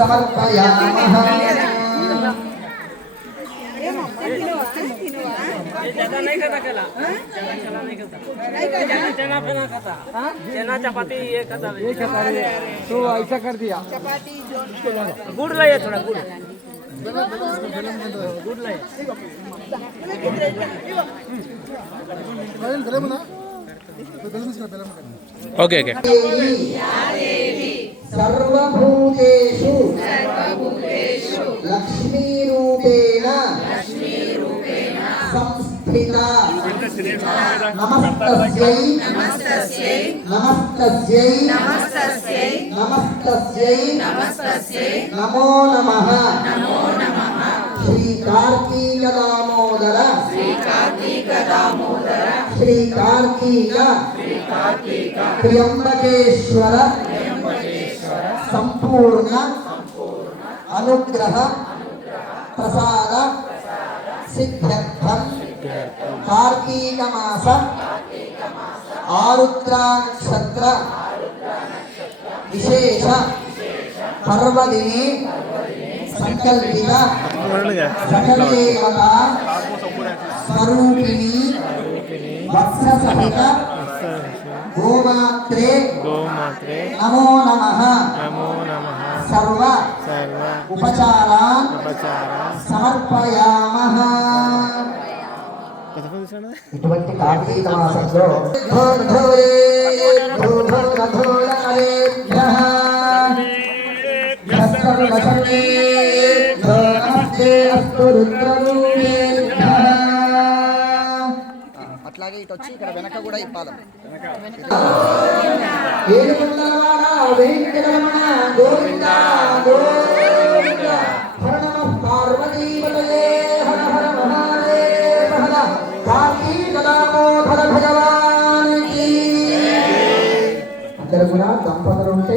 సమర్పయామః चना चपाती ये खाता तो ऐसा कर दिया गुड़ लाइए थोड़ा गुड़ गुड़ लाइए ओके ओके सर्वभूतेषु लक्ष्मीरूपेण संस्थिता नमस्तस्यै नमस्तस्यै नमस्तस्यै नमो नमः श्री कार्तिक दामोदर श्री कार्तिक त्र्यंबकेश्वर संपूर्ण अनुग्रह प्रसाद सिद्ध्यर्थं कार्तिक मास आरुद्र नक्षत्र विशेष पर्वदिने संकल्पित सकल देवता स्वरूपिणी वत्स सहित गोमात्रे नमो नमः सर्व उपचारान् समर्पयामः ఇటువంటి కార్తీక మాసంలో అట్లాగే ఇటు వచ్చి ఇక్కడ వెనక కూడా ఇప్పాలి అందరూ కూడా దంపతులు ఉంటే